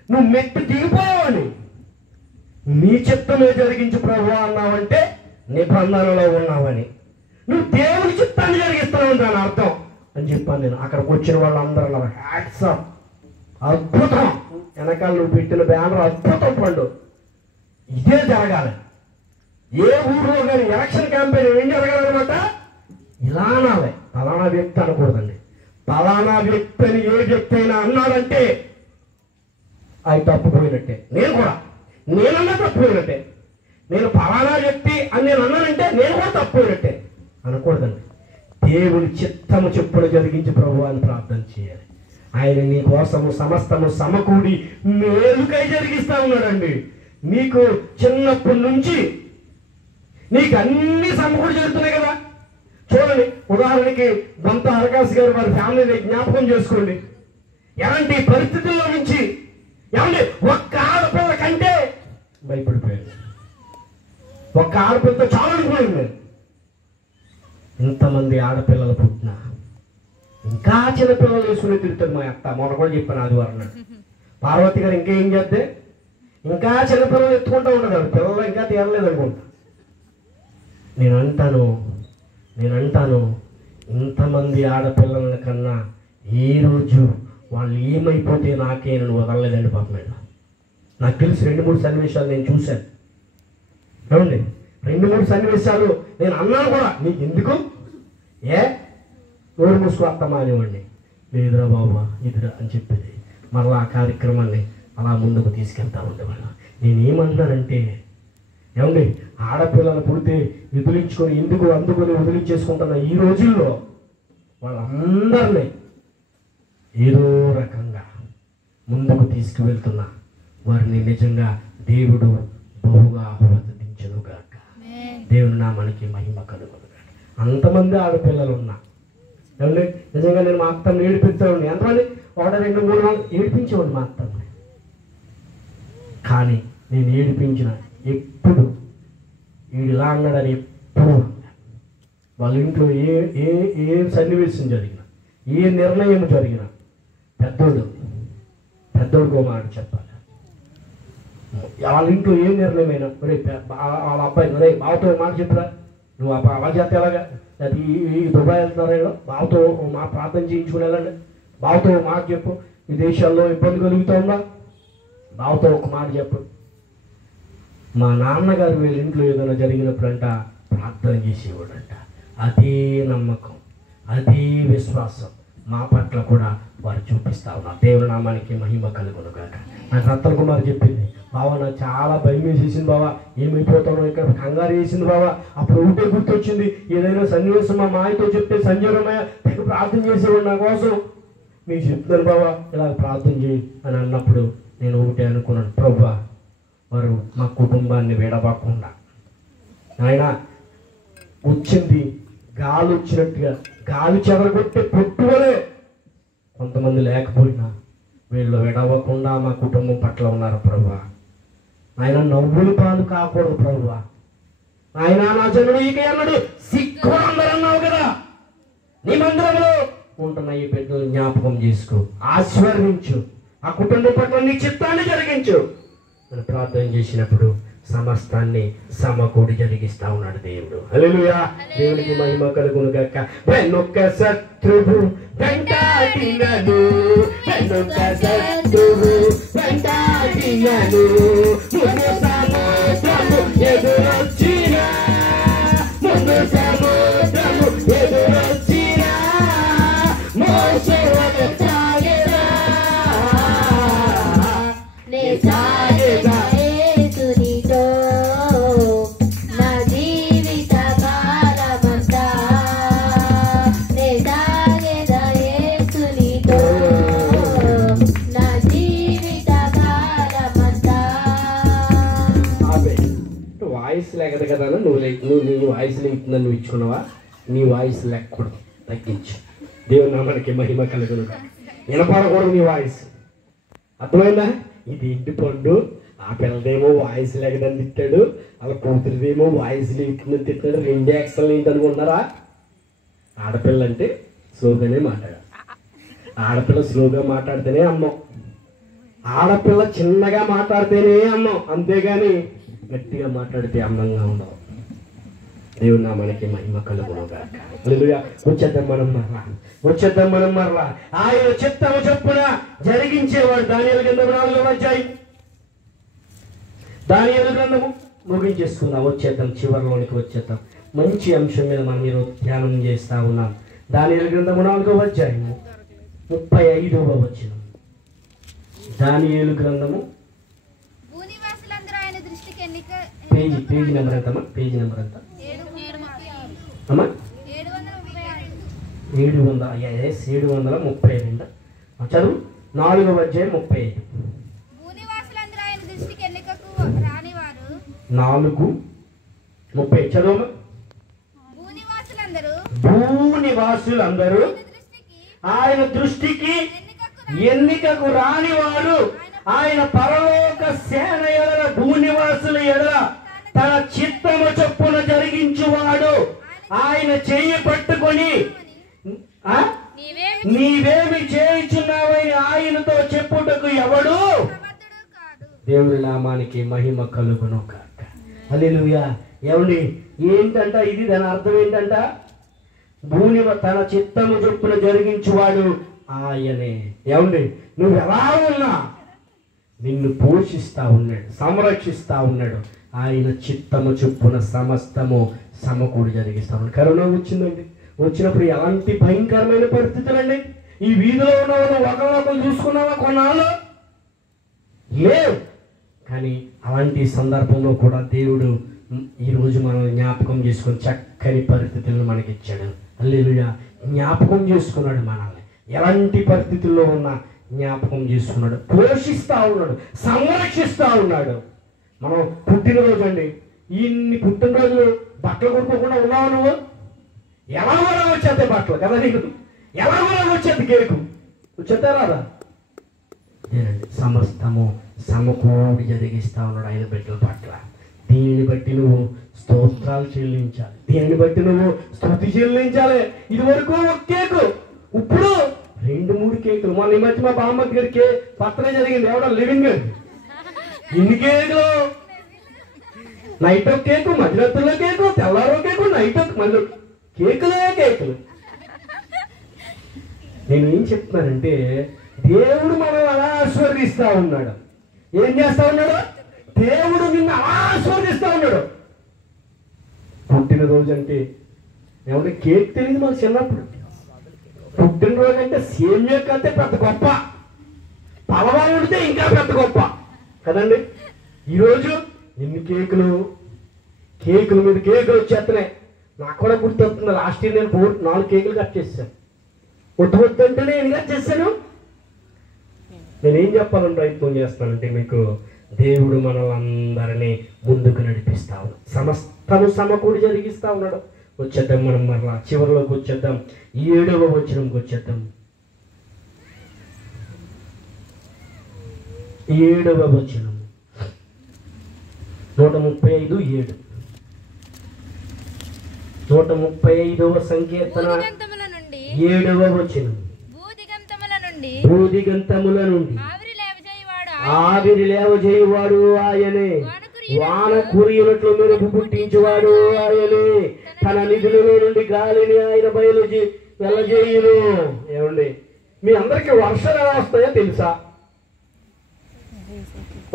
నువ్వు మెట్టు దిగిపోయావని. నీ చిత్తమే జరిగించు ప్రభువా అన్నావంటే నిబంధనలో ఉన్నావని, నువ్వు దేవుని చిత్తాన్ని జరిగిస్తున్నావు దాని అర్థం అని చెప్పాను నేను. అక్కడికి వచ్చిన వాళ్ళందరూ అన్నారు హ్యాట్స్ ఆఫ్, అద్భుతం, వెనకాల నువ్వు పెట్టిన బ్యానర్ అద్భుతం పండు, ఇదే జరగాలి. ఏ ఊర్లో కానీ ఎలక్షన్ క్యాంపెయిన్ ఏం జరగాలన్నమాట, ఇలా అనాలి. పలానా వ్యక్తి అనకూడదండి. పలానా వ్యక్తి అని ఏ వ్యక్తి అయినా అన్నాడంటే అది తప్పుపోయినట్టే. నేనన్నా తప్పుపోయినట్టే. నేను పలానా వ్యక్తి అని నేను అన్నానంటే నేను కూడా తప్పుపోయినట్టే అనకూడదండి. దేవుని చిత్తము చెప్పున జరిగించి ప్రభువా అని ప్రార్థన చేయాలి. ఆయన నీ కోసము సమస్తము సమకూడి మేలుకై జరిగిస్తా ఉన్నాడండి. నీకు చిన్నప్పటి నుంచి నీకు అన్ని సమకూడి జరుగుతున్నాయి కదా. చూడండి, ఉదాహరణకి బొంత హరకాశ్ గారు వారి ఫ్యామిలీని జ్ఞాపకం చేసుకోండి. ఎలాంటి పరిస్థితుల్లో నుంచి ఏమండి ఒక్క ఆడపిల్ల కంటే భయపడిపోయాడు. ఒక్క ఆడపిల్లతో చాలా అనుకున్నాను నేను. ఇంతమంది ఆడపిల్లలు పుట్టినా ఇంకా చిన్నపిల్లలు వేసుకుని తిరుగుతాడు మా అత్త. మొన్న కూడా చెప్పాను ఆదివారం నాడు. పార్వతి గారు ఇంకా ఏం చేద్దే, ఇంకా చిన్నపిల్లలు ఎత్తుకుంటూ ఉంటారు. పిల్లలు ఇంకా తీరలేదు అనుకుంటా. నేను అంటాను ఇంతమంది ఆడపిల్లల కన్నా ఏ రోజు వాళ్ళు ఏమైపోతే నాకే నన్ను వదలలేదండి పాపం. నాకు తెలిసి 2-3 సన్నివేశాలు నేను చూశాను. ఏమండి, 2-3 సన్నివేశాలు నేను అన్నాను కూడా, నీకు ఎందుకు నోరు మూసుకో అత్తమా అనేవాడిని. లేదురా బాబా ఇదిరా అని చెప్పేది. మరలా ఆ కార్యక్రమాన్ని అలా ముందుకు తీసుకెళ్తా ఉండేవాళ్ళ. నేనేమన్నానంటే, ఏమండి ఆడపిల్లలు పుడితే వదిలించుకొని ఎందుకు అందుకొని వదిలించేసుకుంటున్న ఈ రోజుల్లో వాళ్ళందరినీ ఏదో రకంగా ముందుకు తీసుకువెళ్తున్నా వారిని నిజంగా దేవుడు బహుగా ఆహ్వాదించునుగాక. దేవుని నామానికి మహిమ కలుగునుగాక. అంతమంది ఆడపిల్లలు ఉన్నా ఏమండి నిజంగా నేను మా అత్తమ్ని ఏడిపిస్తాను. ఎంతమంది 1-2-3 ఏడిపించేవాడు మా అత్తమ్ని. కానీ నేను ఏడిపించిన ఎప్పుడు వీడిలా అన్నాడని ఎప్పుడు వాళ్ళ ఇంట్లో ఏ సన్నివేశం జరిగినా, ఏ నిర్ణయం జరిగినా పెద్దోడుకో మాట చెప్పాలి. వాళ్ళ ఇంట్లో ఏ నిర్ణయమైనా వాళ్ళ అబ్బాయి బావతో మాట చెప్పరా, నువ్వు అలా చేస్తే ఎలాగా, అది ఈ దుబాయ్ వెళ్తున్నారా బావతో మా ప్రార్థన చేయించుకుని వెళ్ళండి, బావతో మాట చెప్పు, ఈ దేశాల్లో ఇబ్బంది కలుగుతుందా బావతో ఒక మాట చెప్పు. మా నాన్నగారు వీళ్ళ ఇంట్లో ఏదైనా జరిగినప్పుడంట ప్రార్థన చేసేవాడంట. అదే నమ్మకం, అదే విశ్వాసం మా పట్ల కూడా వారు చూపిస్తా ఉన్నారు. దేవుని నామానికి మహిమ కలుగునుగాక. నాకు రత్న కుమార్ చెప్పింది, బావా నాకు చాలా భయం వేసేసింది బావా, ఏమైపోతానో ఇక్కడ కంగారు వేసింది బావా. అప్పుడు ఒకటే గుర్తొచ్చింది, ఏదైనా సన్నివేశం మా మాయతో చెప్తే సంజయమయ్య ప్రార్థన చేసేవాడు నా కోసం, మీకు చెప్తున్నాను బావా ఇలా ప్రార్థన చేయి అని అన్నప్పుడు నేను ఒకటే అనుకున్నాను, ప్రభువా వారు మా కుటుంబాన్ని విడవకుండా ఆయన వచ్చింది గాలి వచ్చినట్టుగా గాలి చెదరగొట్టే పొట్టువలే కొంతమంది లేకపోయినా వీళ్ళు విడవకుండా మా కుటుంబం పట్ల ఉన్నారు ప్రభువా. ఆయన నవ్వులు పాలు కాకూడదు ప్రభువా. ఆయన నా జనుడు ఇక అన్నాడు సిగ్గు అందరన్నావు కదా, నీ మందిరంలో ఉంటున్న ఈ బిడ్డలు జ్ఞాపకం చేసుకో, ఆశీర్వదించు, ఆ కుటుంబం పట్ల నీ చిత్తాన్ని జరిగించు అని ప్రార్థన చేసినప్పుడు సమస్తాన్ని సమకూడి జరిగిస్తా ఉన్నాడు దేవుడు. హల్లెలూయా. దేవునికి మహిమ కలుగునుగాక. వెనుక శత్రువు వెంటాడినను, వెనుక శత్రువు వెంటాడినను, ముందు సముద్రము ఎదురొచ్చినా, ముందు సముద్రము ఎదురొచ్చినా, మోషే సాగేదా నే సాగేదా యేసునితో నా జీవిత కాలమంతా, నే సాగేదా యేసునితో నా జీవిత కాలమంతా. వాయిస్ లేకదు కదా, నువ్వు వాయిస్ లేకుందని నువ్వు ఇచ్చుకున్నావా, నీ వాయిస్ లేకూడదు, తగ్గించు. దేవుని నామానికి మహిమ కలుగును. వినపడకూడదు నీ వాయిస్, అర్థమైందా? ఇది ఇంటి పండు, ఆ పిల్లదేమో వాయిస్ లేకదని తిట్టాడు, వాళ్ళ కూతురిదేమో వాయిస్ లేకుందని తిట్టాడు. 2 యాక్సన్లు ఏంటి అనుకుంటున్నారా? ఆడపిల్ల అంటే స్లోగానే మాట్లాడాలి. ఆడపిల్ల స్లోగా మాట్లాడితేనే అమ్మం, ఆడపిల్ల చిన్నగా మాట్లాడితేనే అమ్మం, అంతేగాని గట్టిగా మాట్లాడితే అందంగా ఉండవు. దేవుని నామానికి మహిమ కలుగునుగాక. హల్లెలూయా. వచ్చేద్దాం మనం మరలా ఆయన చిత్తము చొప్పున జరిగించేవాడు. దానియేలు గ్రంథము 4వ అధ్యాయం, దానియేలు గ్రంథము ముగించేసుకుందాం. వచ్చేద్దాం, చివరిలోనికి వచ్చేద్దాం. మంచి అంశం మీద మనం ఈరోజు ధ్యానం చేస్తా ఉన్నాం. దానియేలు గ్రంథము 4వ అధ్యాయము 35వ వచనం. దానియేలు గ్రంథము పేజీ నెంబర్ ఎంతమ్మా? పేజీ నెంబర్ ఎంత అమ్మా? 732. చదువు. 4వ అధ్యాయం 35. 4:30 చదువు. భూనివాసులందరూ ఆయన దృష్టికి ఎన్నికకు రానివారు, ఆయన పరలోక సేన ఎడల భూనివాసుల ఎడల తన చిత్తము చొప్పున జరిగించువాడు, ఆయన చెయ్యి పట్టుకొని నీవేమి చేయుచున్నావని ఆయనతో చెప్పుటకు ఎవడు? దేవుని నామానికి మహిమ కలుగును కాక. హల్లెలూయా. ఏమండి, ఏంటంట ఇది? దాని అర్థం ఏంటంట? భూమి తన చిత్తము చొప్పున జరిగించువాడు ఆయనే. ఏమండి, నువ్వు ఎలా ఉన్నా నిన్ను పోషిస్తా ఉన్నాడు, సంరక్షిస్తా ఉన్నాడు. ఆయన చిత్తము చొప్పున సమస్తము సమకూడి జరిగిస్తా ఉన్నాడు. కరోనా వచ్చిందండి, వచ్చినప్పుడు ఎలాంటి భయంకరమైన పరిస్థితులండి. ఈ వీధిలో ఉన్న ఒకరినొకరు చూసుకున్నావా కొన్నాళ్ళు? లేవు. కానీ అలాంటి సందర్భంలో కూడా దేవుడు ఈరోజు మనం జ్ఞాపకం చేసుకుని చక్కని పరిస్థితులను మనకి ఇచ్చాడు. హల్లెలూయా. జ్ఞాపకం చేసుకున్నాడు మనల్ని. ఎలాంటి పరిస్థితుల్లో ఉన్నా జ్ఞాపకం చేసుకున్నాడు, పోషిస్తా ఉన్నాడు, సంరక్షిస్తా ఉన్నాడు. మనం పుట్టినరోజు అండి, ఇన్ని పుట్టినరోజులు బట్టలు కొనుక్కోకుండా ఉన్నావు నువ్వు? ఎలా కూడా వచ్చేది బట్టలు కదా నీకు, ఎలా కూడా వచ్చేది కేకు వచ్చేదా రాదా? సమస్తము సమకూడి జరిగిస్తా ఉన్నాడు ఆయన బిడ్డల పట్ల. దీనిని బట్టి నువ్వు స్తోత్రాలు చెల్లించాలి, దీనిని బట్టి నువ్వు స్తుతి చెల్లించాలి. ఇది వరకు ఒక కేకు, ఇప్పుడు 2-3 కేకులు. మొన్న ఈ మధ్య మా బామ్మకి గారికి పత్రం జరిగింది, ఎవడో లివింగ్. ఇన్ని కేకులు, నైట్ ఒక కేకు, మధ్యరాత్రిలో కేకు, తెల్లారో కేకు, నైట్ ఒక మళ్ళీ కేకులు. నేను ఏం చెప్తున్నానంటే, దేవుడు మనం అలా ఆశీర్వదిస్తా ఉన్నాడు. ఏం చేస్తా ఉన్నాడు? దేవుడు నిన్ను అలా ఆశీర్వదిస్తా ఉన్నాడు. పుట్టినరోజు అంటే ఏమంటే కేక్ తెలియదు మన చిన్నప్పుడు. పుట్టినరోజు అంటే సేమియా కంటే పెద్ద గొప్ప, పలవాలు ఉంటే ఇంకా పెద్ద గొప్ప కదండి. ఈరోజు ఎన్ని కేకుల మీద కేకులు వచ్చేస్తున్నాయి. నాకు కూడా గుర్తొస్తుంది, లాస్ట్ ఇయర్ నేను 4 కేకులు కట్ చేశాను. వద్దంటేనే ఎన్ని కట్ చేశాను? నేనేం చెప్పాలని ప్రయత్నం చేస్తానంటే మీకు, దేవుడు మనలందరినీ ముందుకు నడిపిస్తా ఉన్నాడు, సమస్తము సమకూడి జరిగిస్తా ఉన్నాడు. వచ్చేద్దాం మనం మరలా చివరిలోకి వచ్చేద్దాం, 7వ వచనంకి వచ్చేద్దాం. 7వ వచనం 135:7. 135వ సంకీర్తన 7వ వచనం. భూదిగంతముల నుండి ఆవిరి లేవజేయువాడు ఆయనే, వాన కురియునట్లు మెరుపు పుట్టించువాడు ఆయనే, తన నిధులలో నుండి గాలిని ఆయన వెళ్ళజేయును. ఏమండి, మీ అందరికీ వర్షాలు ఎలా వస్తాయో తెలుసా?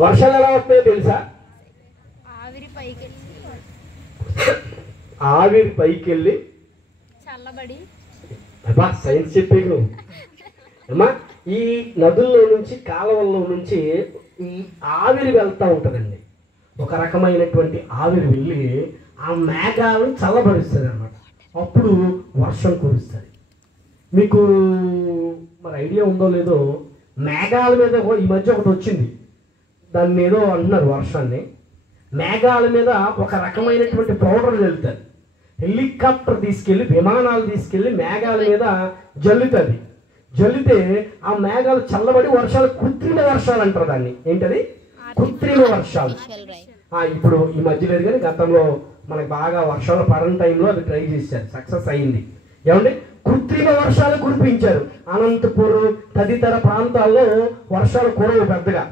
వర్షాలు ఎలా వస్తాయో తెలుసా? ఆవిరి పైకి వెళ్ళి చల్లబడి. అబ్బా, సైన్స్ చెప్పేను అమ్మా. ఈ నదుల్లో నుంచి, కాలువల్లో నుంచి ఈ ఆవిరి వెళ్తూ ఉంటుందండి. ఒక రకమైనటువంటి ఆవిరి వెళ్ళి ఆ మేఘాలను చల్లబరుస్తుంది అన్నమాట. అప్పుడు వర్షం కురుస్తుంది. మీకు మరి ఐడియా ఉందో లేదో, మేఘాల మీద ఈ మధ్య ఒకటి వచ్చింది, దాన్ని ఏదో అంటున్నారు వర్షాన్ని. మేఘాల మీద ఒక రకమైనటువంటి పౌడర్ జల్లుతుంది. హెలికాప్టర్ తీసుకెళ్ళి, విమానాలు తీసుకెళ్ళి మేఘాల మీద జల్లుతుంది. జల్లితే ఆ మేఘాలు చల్లబడి వర్షాలు, కృత్రిమ వర్షాలు అంటారు దాన్ని. ఏంటది? కృత్రిమ వర్షాలు. ఇప్పుడు ఈ మధ్య లేదు కానీ గతంలో మనకు బాగా వర్షాలు పడని టైంలో అది ట్రై చేశారు, సక్సెస్ అయింది. ఏమంటే కృత్రిమ వర్షాలు కురిపించారు. అనంతపురం తదితర ప్రాంతాల్లో వర్షాలు కురవు పెద్దగా,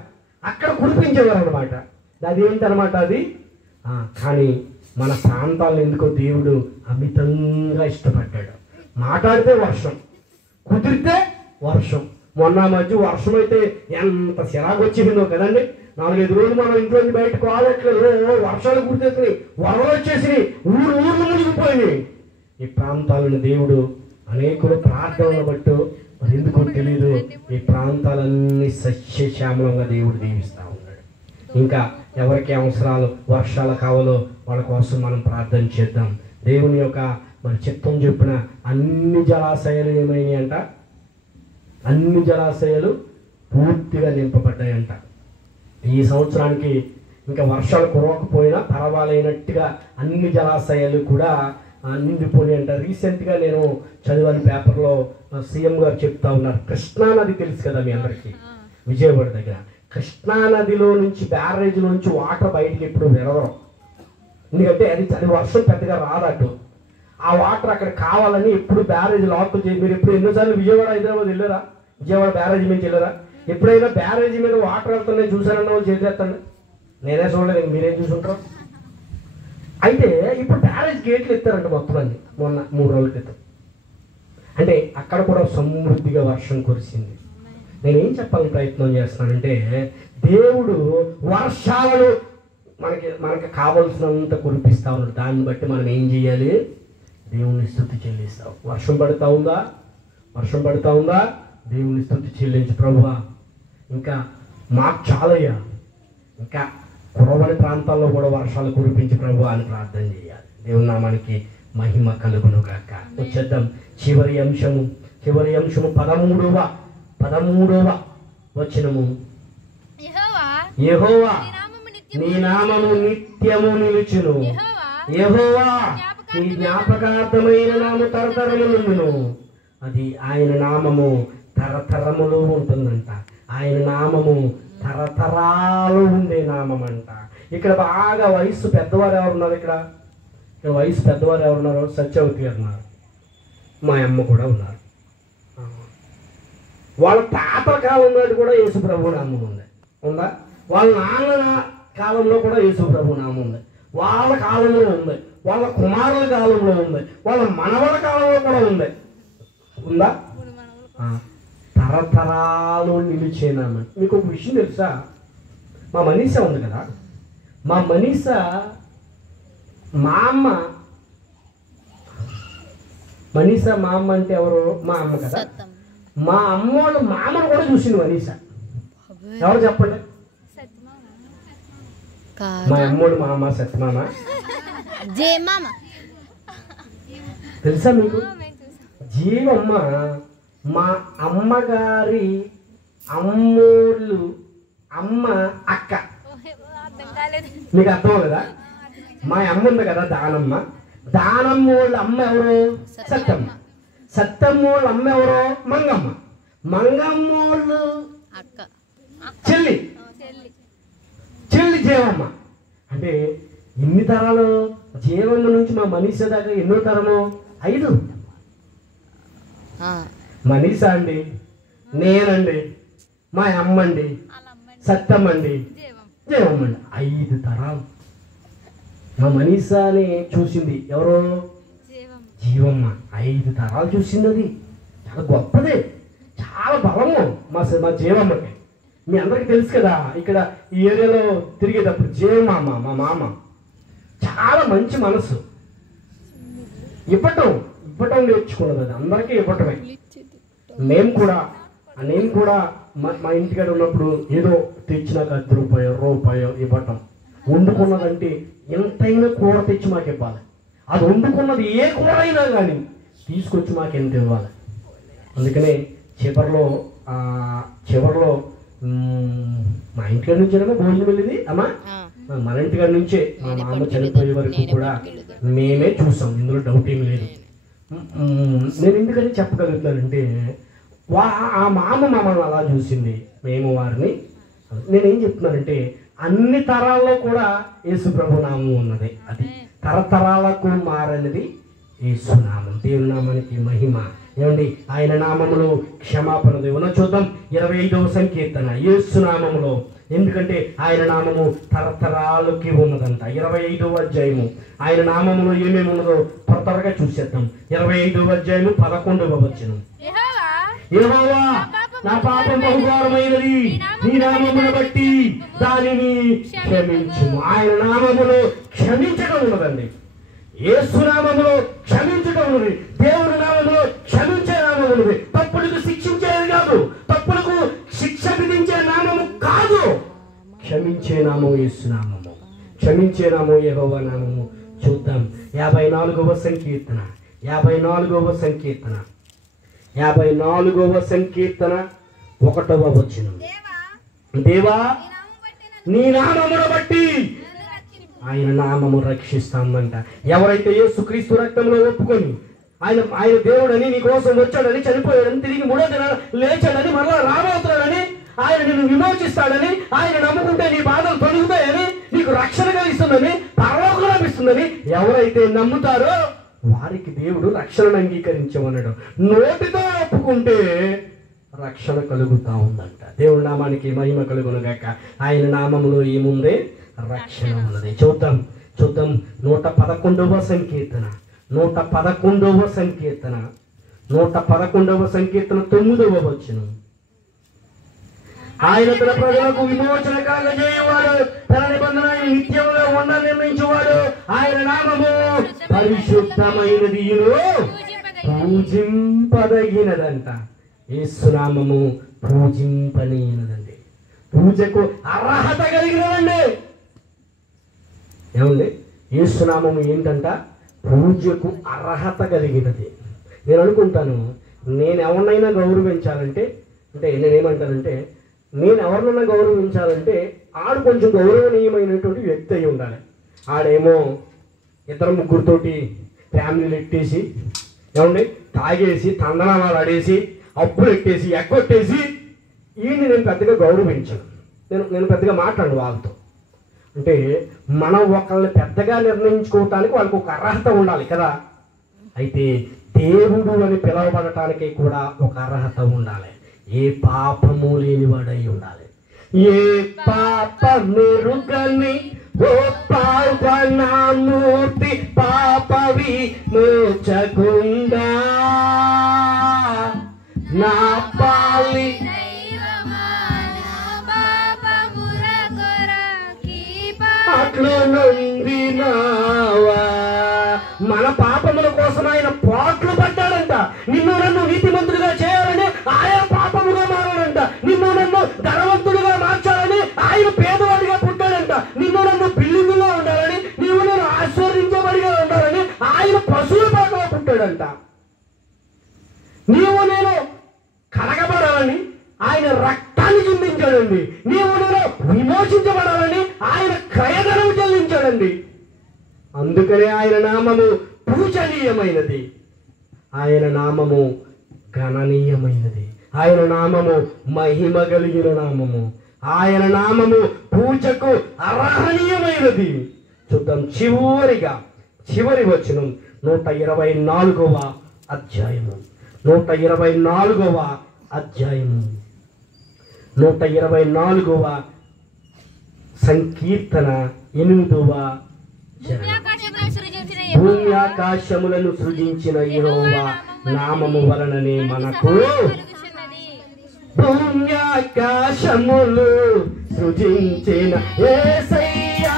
అక్కడ కురిపించేవారు అనమాట. అది ఏంటనమాట అది. కానీ మన ప్రాంతాలను ఎందుకో దేవుడు అమితంగా ఇష్టపడ్డాడు. మాట్లాడితే వర్షం, కుదిరితే వర్షం. మొన్న మధ్య వర్షం అయితే ఎంత చిరాకు వచ్చిందో కదండి. 4-5 రోజులు మనం ఇంట్లోంచి బయటకు రావట్లేదు, వర్షాలు కురిసేసినాయి, వరదలు వచ్చేసినాయి, ఊర్లు మునిగిపోయినాయి. ఈ ప్రాంతాలను దేవుడు అనేకులు ప్రార్థనలు బట్టు మరి ఎందుకో తెలియదు, ఈ ప్రాంతాలన్నీ సస్యశ్యామలంగా దేవుడు దీవిస్తా ఉన్నాడు. ఇంకా ఎవరికి అవసరాలు వర్షాలు కావాలో వాళ్ళ కోసం మనం ప్రార్థన చేద్దాం. దేవుని యొక్క మరి చిత్తం చెప్పిన అన్ని జలాశయాలు ఏమైనాయి అంట? అన్ని జలాశయాలు పూర్తిగా నింపబడ్డాయంట. ఈ సంవత్సరానికి ఇంకా వర్షాలు కురవకపోయినా పర్వాలేనట్టుగా అన్ని జలాశయాలు కూడా నిండిపోయి అంట. రీసెంట్గా నేను చదివాను పేపర్లో, సీఎం గారు చెప్తా ఉన్నారు. కృష్ణానది తెలుసు కదా మీ అందరికీ, విజయవాడ దగ్గర. కృష్ణానదిలో నుంచి, బ్యారేజ్లో నుంచి వాటర్ బయటికి ఎప్పుడు వెళ్ళడం, ఎందుకంటే అది వర్షం పెద్దగా రాదట్టు. ఆ వాటర్ అక్కడ కావాలని ఎప్పుడు బ్యారేజ్ లాక్ చేసి, మీరు ఎప్పుడు ఎన్నోసార్లు విజయవాడ హైదరాబాద్ వెళ్ళారా? విజయవాడ బ్యారేజ్ నుంచి వెళ్ళారా? ఎప్పుడైనా బ్యారేజ్ మీద వాటర్ వెళ్తున్నాయి చూసారన్న వాళ్ళు చేసేస్తాను, నేనే చూడలేదు, మీరేం చూసుంటారు. అయితే ఇప్పుడు బ్యారేజ్ గేట్లు ఎత్తారంట మొత్తం అన్ని, మొన్న 3 రోజుల క్రితం. అంటే అక్కడ కూడా సమృద్ధిగా వర్షం కురిసింది. నేనేం చెప్పాలని ప్రయత్నం చేస్తున్నానంటే, దేవుడు వర్షాలను మనకి కావలసినంత కురిపిస్తా ఉన్నాడు. దాన్ని బట్టి మనం ఏం చేయాలి? దేవుని స్తుతి చెల్లిస్తాం. వర్షం పడుతూ ఉందా? వర్షం పడుతూ ఉందా? దేవుని స్తుతి చెల్లించు. ప్రభువా, ఇంకా మాకు చాలయ్యా, ఇంకా కురవని ప్రాంతాల్లో కూడా వర్షాలు కురిపించి ప్రభువా అని ప్రార్థన చేయాలి. దేవుని నామానికి మహిమ కలుగును గాక. వచ్చేద్దాం చివరి అంశము 13వ వచనము. యెహోవా నీ నామము నిత్యము నిలుచును. యెహోవా నీ జ్ఞాపకార్థమైన నామము తరతరములుండును. అది ఆయన నామము తరతరములు ఉంటుందంట. ఆయన నామము తరతరాలు ఉండే నామం అంట. ఇక్కడ బాగా వయసు పెద్దవారు ఎవరున్నారు? ఇక్కడ వయసు పెద్దవారు ఎవరున్నారు? సత్యవతి గారు ఉన్నారు, మా అమ్మ కూడా ఉన్నారు. వాళ్ళ తాత కాలం నాటి కూడా యేసు ప్రభు నామం ఉందా? వాళ్ళ నాన్న కాలంలో కూడా యేసు ప్రభు నామం ఉంది. వాళ్ళ కాలంలో ఉంది, వాళ్ళ కుమారుల కాలంలో ఉంది, వాళ్ళ మనవల కాలంలో కూడా ఉందా? తరతరాలు నిలిచే నామం. మీకు ఒక విషయం తెలుసా? మా మనీషా ఉంది కదా, మా మనీషా మా అమ్మ అంటే ఎవరు? మా అమ్మ కదా. మా అమ్మ వాళ్ళు మామను కూడా చూసింది మనీషా. ఎవరు చెప్పండి? మా అమ్మోడు మామ సత్యమామ తెలుసా మీకు? జీవమ్మ మా అమ్మగారి అమ్మోళ్ళు అమ్మ అక్క. మీకు అర్థం కదా? మా అమ్మ ఉంది కదా దానమ్మ, దానమ్మ వాళ్ళ అమ్మ ఎవరు? సత్తమ్మ. సత్తమ్మ వాళ్ళ అమ్మ ఎవరు? మంగమ్మ. మంగమ్మ వాళ్ళు చెల్లి జీవమ్మ. అంటే ఎన్ని తరాలు? జీవమ్మ నుంచి మా మనీషా దాకా ఎన్నో తరము? 5. మనీషా అండి, నేనండి, మా అమ్మ అండి, సత్తమ్మ అండి, జీవమ్మ అండి. 5 తరాలు. మా మనీషాని చూసింది ఎవరు? జీవమ్మ. 5 తరాలు చూసింది. అది చాలా గొప్పదే, చాలా బలము మా జీవమ్మకి. మీ అందరికి తెలుసు కదా, ఇక్కడ ఈ ఏరియాలో తిరిగేటప్పుడు జీవమామ మా మామ చాలా మంచి మనసు. ఇవ్వటం నేర్చుకున్నది. అది అందరికీ ఇవ్వటమే. నేను కూడా మా ఇంటికాడ ఉన్నప్పుడు ఏదో తెచ్చినాక 10 రూపాయో ఇవ్వటం. వండుకున్నదంటే ఎంతైనా కూర తెచ్చి మాకు ఇవ్వాలి. అది వండుకున్నది ఏ కూర అయినా కానీ తీసుకొచ్చి మాకు ఎంత ఇవ్వాలి. అందుకనే చివరిలో మా ఇంటికాడ నుంచే భోజనం వెళ్ళింది అమ్మా. మన ఇంటికాడ నుంచే మా మామ చనిపోయే వరకు కూడా మేమే చూసాం, ఇందులో డౌట్ ఏమి లేదు. నేను ఎందుకని చెప్పగలుగుతానంటే ఆ మామ మమ్మల్ని అలా చూసింది, మేము వారిని. నేనేం చెప్తున్నానంటే అన్ని తరాల్లో కూడా యేసు ప్రభు నామం ఉన్నది. అది తరతరాలకు మారనిది యేసునామం. దేవుని నామానికి మహిమ. ఏమండి? ఆయన నామములో క్షమాపణ దేవుని చూద్దాం. 25వ సంకీర్తన యేసునామములో. ఎందుకంటే ఆయన నామము తరతరాలకి ఉన్నదంట. 25వ అధ్యాయము ఆయన నామములో ఏమేమి ఉన్నదో త్వరగా చూసేద్దాం. 25వ అధ్యాయము 11వ వచనం. యెహోవా నా పాపం బహుభారమైనది, నీ నామమును బట్టి దానిని క్షమించు. ఆయన నామములో క్షమించడం ఉన్నదండి. యేసు నామములో క్షమించడం ఉన్నది. దేవుని నామములో క్షమించే నామం ఉన్నది. తప్పులకు శిక్షించేది కాదు, తప్పులకు శిక్ష విధించే నామము కాదు. క్షమించే నామం యేసు నామము, క్షమించే నామం యెహోవా నామము. చూద్దాం 54వ సంకీర్తన 54వ సంకీర్తన 1వ వచనం. దేవా నీ నామమును బట్టి ఆయన నామము రక్షిస్తామంట. ఎవరైతే యేసుక్రీస్తు రక్తంలో ఒప్పుకొని ఆయన దేవుడని, నీ కోసం వచ్చాడని, చనిపోయాడని, తిరిగి 3వ దినాన లేచాడని, మరలా రాబోతున్నాడని, ఆయన నిన్ను విమోచిస్తాడని, ఆయన నమ్ముకుంటే నీ బాధలు తొలుగుతాయని, నీకు రక్షణ కలిగిస్తుందని, పరలోకం లభిస్తుందని ఎవరైతే నమ్ముతారో వారికి దేవుడు రక్షణను అంగీకరించమన్నాడు. నోటితో ఒప్పుకుంటే రక్షణ కలుగుతా ఉందంట. దేవుడి నామానికి మహిమ కలుగును గాక. ఆయన నామములో ఏముంది? రక్షణ ఉన్నది. చూద్దాం 111వ సంకీర్తన 111వ సంకీర్తన 9వ వచనం. ఆయన తన ప్రజలకు విమోచన కలుగజేయువాడు, తన నిబంధన నిత్యంగా ఉండ నిర్ణయించువాడు. ఆయన నామము పరిశుద్ధమైనది, పూజింపదగినదంట. యేసునామము పూజింపనీయనదండి, పూజకు అర్హత కలిగినదండి. ఏమండి? యేసునామము ఏంటంట? పూజకు అర్హత కలిగినది. నేను అనుకుంటాను, నేను ఎవరినైనా గౌరవించాలంటే నేనేమంటానంటే, నేను ఎవరినైనా గౌరవించాలంటే ఆడు కొంచెం గౌరవనీయమైనటువంటి వ్యక్తి అయి ఉండాలి. ఆడేమో 2-3తోటి ఫ్యామిలీలు ఎట్టేసి, ఏమండి, తాగేసి తందనాలు ఆడేసి అప్పులు ఎట్టేసి ఎగ్గొట్టేసి ఈయన్ని నేను పెద్దగా గౌరవించను. నేను పెద్దగా మాట్లాడు వాళ్ళతో. అంటే మనం ఒకళ్ళని పెద్దగా నిర్ణయించుకోవటానికి వాళ్ళకి ఒక అర్హత ఉండాలి కదా. అయితే దేవుడు అని పిలవబడటానికి కూడా ఒక అర్హత ఉండాలి. ఏ పాపము లేనివాడై ఉండాలి. ఏ పాపమెరుగని ఓ పావనమూర్తి పాపవి మోచకుండా నా పాలి అట్లు నొందినావా. మన పాపముల కోసం ఆయన పాటలు పడ్డాడంట. నిన్ను నన్ను నీతిమంతుడిగా చేయాలని ఆయన పాపముగా మారాడంట. నిన్ను నన్ను ధనవంతుడిగా మార్చాలని ఆయన పేదవాడిగా పుట్టాడంట. నిన్ను నన్ను బిల్డింగులో ఉండాలని, నీవు నేను ఆశీర్వదించబడిగా ఉండాలని ఆయన పశువుల పాకలో పుట్టాడంట. నీవు నేను కడగబడాలని ఆయన రక్తాన్ని చిందించాడండి. నీవు నేను విమోచించబడాలని ఆయన క్రయధనం చెల్లించాడండి. అందుకనే ఆయన నామము పూజనీయమైనది, ఆయన నామము గణనీయమైనది, ఆయన నామము మహిమ కలిగిన నామము, ఆయన నామము పూజకు అర్హనీయమైనది. చూద్దాం చివరి వచనం 124వ అధ్యాయము 124వ అధ్యాయము 124వ సంకీర్తన 8వ భూమి ఆకాశములను సృజించిన యెహోవా నామము వలననే మనకు భూమి ఆకాశములు సృజించిన యేసయ్యా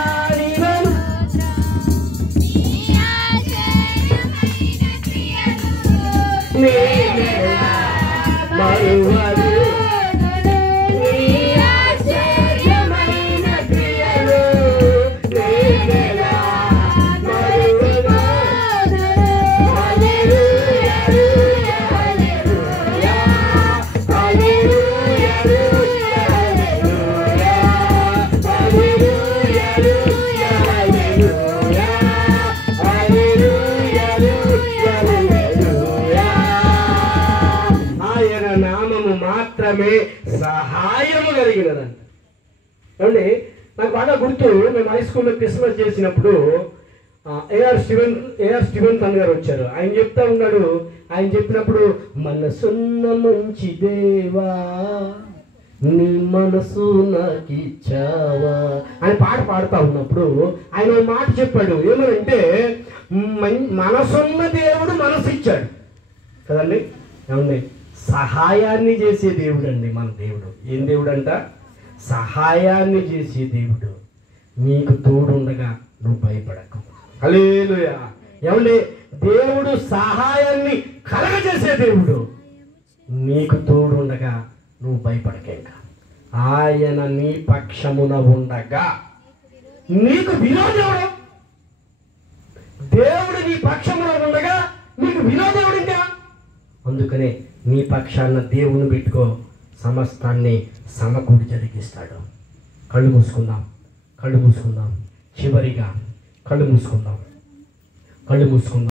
సహాయము కలిగినదంట. ఏమండి, నాకు బాగా గుర్తు, మేము హై స్కూల్లో క్రిస్మస్ చేసినప్పుడు ఏఆర్ స్టీవెన్ తన్ గారు వచ్చారు. ఆయన చెప్తా ఉన్నాడు. ఆయన చెప్పినప్పుడు మనసున్న మంచి దేవా నీ మనసు నాకిచ్చావా అని పాట పాడుతూ ఉన్నప్పుడు ఆయన ఒక మాట చెప్పాడు. ఏమనంటే, మనసున్న దేవుడు మనసు ఇచ్చాడు కదండి. ఏమండి, సహాయాన్ని చేసే దేవుడు అండి మన దేవుడు. ఏం దేవుడు అంట? సహాయాన్ని చేసే దేవుడు. నీకు తోడుండగా నువ్వు భయపడకు. హల్లెలూయా. ఏమండి, దేవుడు సహాయాన్ని కలగజేసే దేవుడు. నీకు తోడుండగా నువ్వు భయపడకేంక. ఆయన నీ పక్షమున ఉండగా నీకు విరోధుడు. దేవుడు నీ పక్షమున ఉండగా నీకు విరోధుడు ఇంకా. అందుకనే నీ పక్షాన దేవుని పెట్టుకో, సమస్తాన్ని సమకూడి జరిగిస్తాడు. కళ్ళు మూసుకుందాం. చివరిగా కళ్ళు మూసుకుందాం.